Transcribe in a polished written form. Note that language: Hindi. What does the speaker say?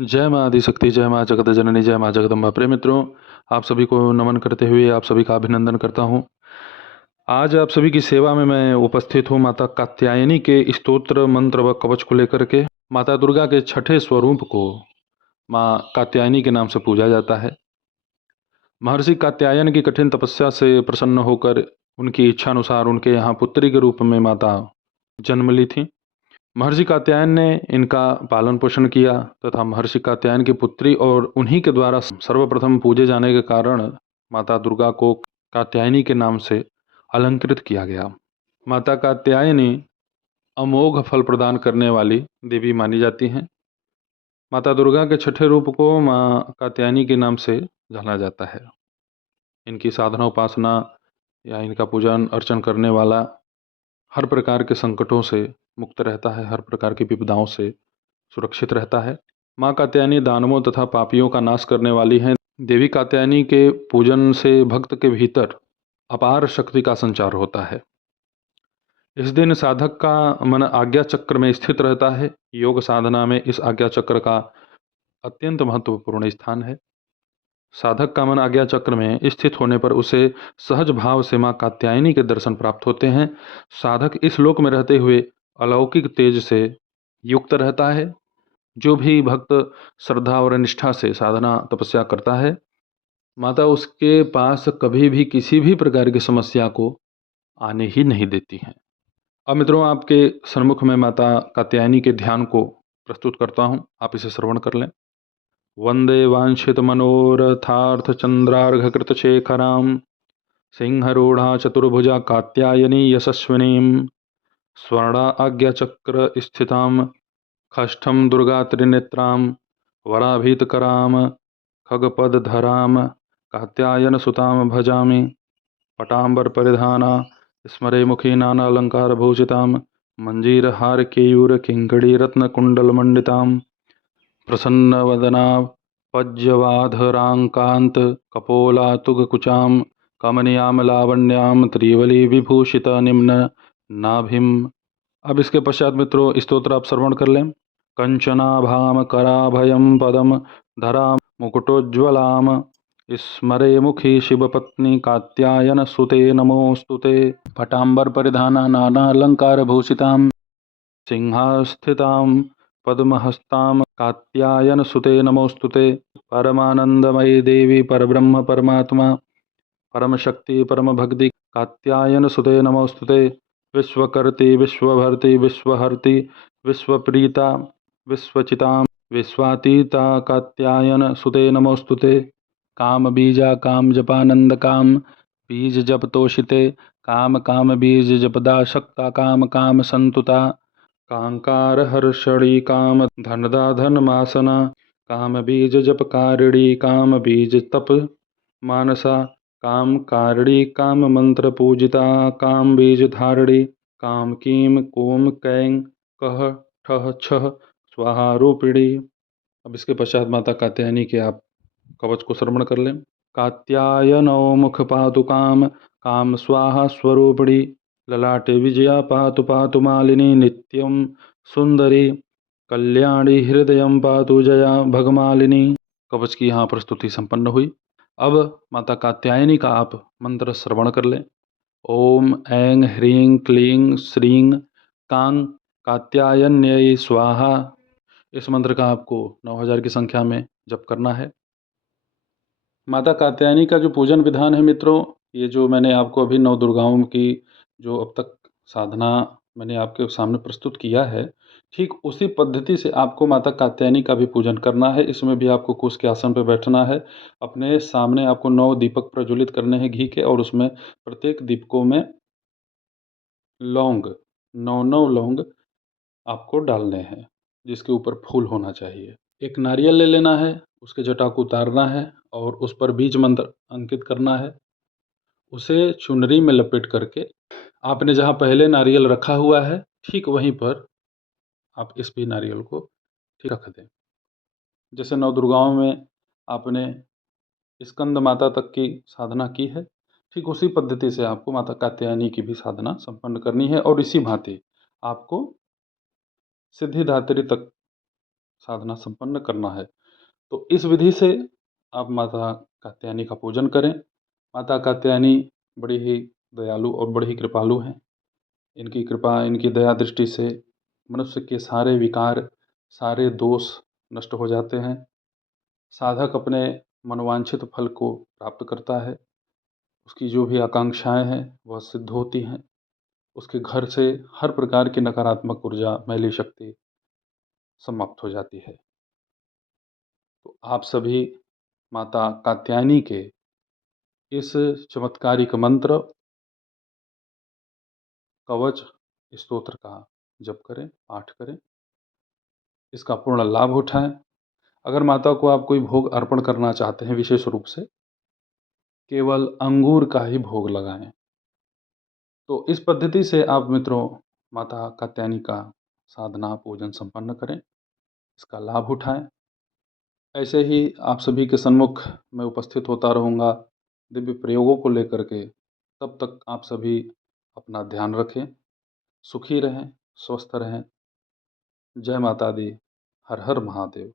जय माँ आदिशक्ति, जय माँ जगत जननी, जय माँ जगदम्बा। प्रिय मित्रों, आप सभी को नमन करते हुए आप सभी का अभिनंदन करता हूँ। आज आप सभी की सेवा में मैं उपस्थित हूँ माता कात्यायनी के स्तोत्र मंत्र व कवच को लेकर के। माता दुर्गा के छठे स्वरूप को माँ कात्यायनी के नाम से पूजा जाता है। महर्षि कात्यायन की कठिन तपस्या से प्रसन्न होकर उनकी इच्छा अनुसार उनके यहाँ पुत्री के रूप में माता जन्म ली थी। महर्षि कात्यायन ने इनका पालन पोषण किया तथा महर्षि कात्यायन की पुत्री और उन्हीं के द्वारा सर्वप्रथम पूजे जाने के कारण माता दुर्गा को कात्यायनी के नाम से अलंकृत किया गया। माता कात्यायनी अमोघ फल प्रदान करने वाली देवी मानी जाती हैं। माता दुर्गा के छठे रूप को माँ कात्यायनी के नाम से जाना जाता है। इनकी साधना उपासना या इनका पूजन अर्चन करने वाला हर प्रकार के संकटों से मुक्त रहता है, हर प्रकार की विपदाओं से सुरक्षित रहता है। माँ कात्यायनी दानवों तथा पापियों का नाश करने वाली हैं। देवी कात्यायनी के पूजन से भक्त के भीतर अपार शक्ति का संचार होता है। इस दिन साधक का मन आज्ञा चक्र में स्थित रहता है। योग साधना में इस आज्ञा चक्र का अत्यंत महत्वपूर्ण स्थान है। साधक का मन आज्ञा चक्र में स्थित होने पर उसे सहज भाव से माँ कात्यायनी के दर्शन प्राप्त होते हैं। साधक इस लोक में रहते हुए अलौकिक तेज से युक्त रहता है। जो भी भक्त श्रद्धा और निष्ठा से साधना तपस्या करता है, माता उसके पास कभी भी किसी भी प्रकार की समस्या को आने ही नहीं देती हैं। अब मित्रों, आपके सन्मुख में माता कात्यायनी के ध्यान को प्रस्तुत करता हूँ, आप इसे श्रवण कर लें। वंदे वांछित मनोरथार्थ चंद्रार्घकृत शेखरां सिंहरूढ़ा चतुर्भुजा कात्यायनी यशस्विनीं स्वर्णा आज्ञा चक्र स्थितां खष्ठं दुर्गा त्रिनेत्रां वराभीतकरां खगपदधरां कात्यायन सुतां भजामि पटांबर परिधाना स्मरे मुखी नानालंकारभूषितां मंजीरहार केयूर किंकड़ी रत्नकुंडलमंडितां प्रसन्नवदना पज्यवाधरांकांत कपोलातुगकुचां कमनीयां लावण्यां त्रिवली विभूषित निम्न नाभिम। अब इसके पश्चात मित्रों स्तोत्र आप श्रवण कर लें। कंचनाभां कराभयं पदम धरा मुकुटोज्ज्वलां स्मरे मुखी शिवपत्नी कात्यायन सुते नमोस्तुते पटांबर परिधाना नानालंकार भूषितां सिंहास्थितां पद्महस्तां कात्यायन सुते नमोस्तुते परमानंदमयी देवी परब्रह्म परमात्मा परम शक्ति परम भक्ति कात्यायन सुते नमोस्तुते विश्वकर्ति विश्वभर्ति विश्वहर्ति विश्वप्रीता विश्वचिता विश्वातीता कात्यायन सुते नमोस्तुते काम बीजा काम जपानंद काम बीज जप तोषिते काम काम बीज जपदा शक्ता काम काम संतुता कांकार हर्षणी काम धनदा धनमासना काम बीज जप कारिणी काम बीज तप मानसा काम कारिणी काम मंत्र पूजिता काम बीज धारिणी काम कीम कोम कैं कह ठह छह स्वाहा रूपिणी। अब इसके पश्चात माता कात्यायनी के आप कवच को श्रवण कर लें। कात्यायनो मुख पातुकाम काम स्वाहा स्वरूपिणी ललाटे विजया पातु पातु मालिनी नित्यं सुंदरी कल्याणी हृदय पातु जया भगमालिनी। कवच की यहाँ प्रस्तुति संपन्न हुई। अब माता कात्यायनी का आप मंत्र श्रवण कर लें। ओम ऐं ह्रीं क्लीं श्रीं कां कात्यायन्यै स्वाहा। इस मंत्र का आपको 9000 की संख्या में जप करना है। माता कात्यायनी का जो पूजन विधान है मित्रों, ये जो मैंने आपको अभी 9 दुर्गाओं की जो अब तक साधना मैंने आपके सामने प्रस्तुत किया है, ठीक उसी पद्धति से आपको माता कात्यायनी का भी पूजन करना है। इसमें भी आपको कुश के आसन पर बैठना है। अपने सामने आपको 9 दीपक प्रज्वलित करने हैं घी के, और उसमें प्रत्येक दीपकों में लौंग 9 लौंग आपको डालने हैं, जिसके ऊपर फूल होना चाहिए। एक नारियल ले लेना है, उसके जटा को उतारना है और उस पर बीज मंत्र अंकित करना है। उसे चुनरी में लपेट करके आपने जहाँ पहले नारियल रखा हुआ है, ठीक वहीं पर आप इस भी नारियल को ठीक रख दें। जैसे 9 दुर्गाओं में आपने स्कंद माता तक की साधना की है, ठीक उसी पद्धति से आपको माता कात्यायनी की भी साधना संपन्न करनी है, और इसी भांति आपको सिद्धिदात्री तक साधना संपन्न करना है तो इस विधि से आप माता कात्यायनी का पूजन करें। माता कात्यायनी बड़ी ही दयालु और बड़ी ही कृपालु हैं। इनकी कृपा, इनकी दया दृष्टि से मनुष्य के सारे विकार, सारे दोष नष्ट हो जाते हैं। साधक अपने मनोवांछित फल को प्राप्त करता है। उसकी जो भी आकांक्षाएं हैं वह सिद्ध होती हैं। उसके घर से हर प्रकार की नकारात्मक ऊर्जा, मैली शक्ति समाप्त हो जाती है। तो आप सभी माता कात्यायनी के इस चमत्कारिक मंत्र, कवच, स्तोत्र का जप करें, पाठ करें, इसका पूर्ण लाभ उठाएं। अगर माता को आप कोई भोग अर्पण करना चाहते हैं, विशेष रूप से केवल अंगूर का ही भोग लगाएं। तो इस पद्धति से आप मित्रों माता कात्यायनी का साधना पूजन संपन्न करें, इसका लाभ उठाएं। ऐसे ही आप सभी के सन्मुख मैं उपस्थित होता रहूँगा दिव्य प्रयोगों को लेकर के। तब तक आप सभी अपना ध्यान रखें, सुखी रहें, स्वस्थ रहें। जय माता दी। हर हर महादेव।